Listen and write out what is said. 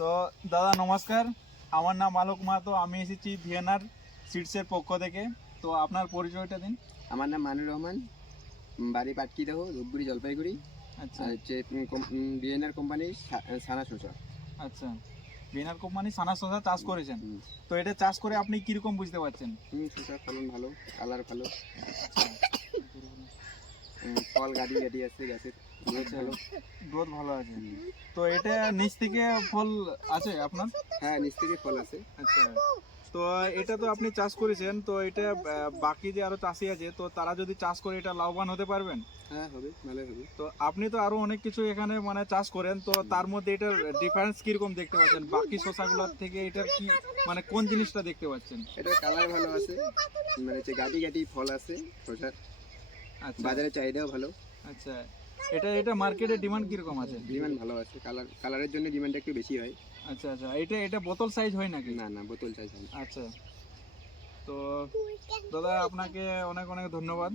তো দাদা নমস্কার, আমার নাম আলোক মাহাতো। আমি এসেছি ভিএনআর সিডসের পক্ষ থেকে। তো আপনার পরিচয়টা দিন। আমার নাম মানুর রহমান, বাড়ি পাটকিদহ, ধূপগুড়ি, জলপাইগুড়ি। আচ্ছা আর হচ্ছে বিএনআর কোম্পানির সানা শসা। আচ্ছা, ভিএনআর কোম্পানি সানা শসা চাষ করেছেন। তো এটা চাষ করে আপনি কীরকম বুঝতে পারছেন? শসা ফলন ভালো, কালার ভালো, আচ্ছা, ফল গাড়ি গাড়ি আছে, গাছের গ্রোথ ভালো। গ্রোথ ভালো আছে। তো এটা নিচ থেকে ফল আছে আপনার? হ্যাঁ, নিচ থেকে ফল আছে। আচ্ছা, তো এটা তো আপনি চাষ করেছেন, তো এটা বাকি যে আরো চাষি আছে, তো তারা যদি চাষ করে এটা লাভবান হতে পারবেন? হ্যাঁ, হবে, ভালো হবে। তো আপনি তো আরো অনেক কিছু এখানে মানে চাষ করেন, তো তার মধ্যে এটার ডিফারেন্স কিরকম দেখতে পাচ্ছেন বাকি শসাগুলোর থেকে? এটার কি মানে কোন জিনিসটা দেখতে পাচ্ছেন? এটার কালার ভালো আছে, মানে হচ্ছে গাড়ি গাড়ি ফল আছে শসার। আচ্ছা বাজারে চাহিদাও ভালো। আচ্ছা, এটা মার্কেটে ডিমান্ড কিরকম আছে? ডিমান্ড ভালো আছে, কালারের জন্য ডিমান্ডটা একটু বেশি হয়। আচ্ছা আচ্ছা, এটা বোতল সাইজ হয় নাকি? না না, বোতল চাই। আচ্ছা, তো দাদা আপনাকে অনেক অনেক ধন্যবাদ।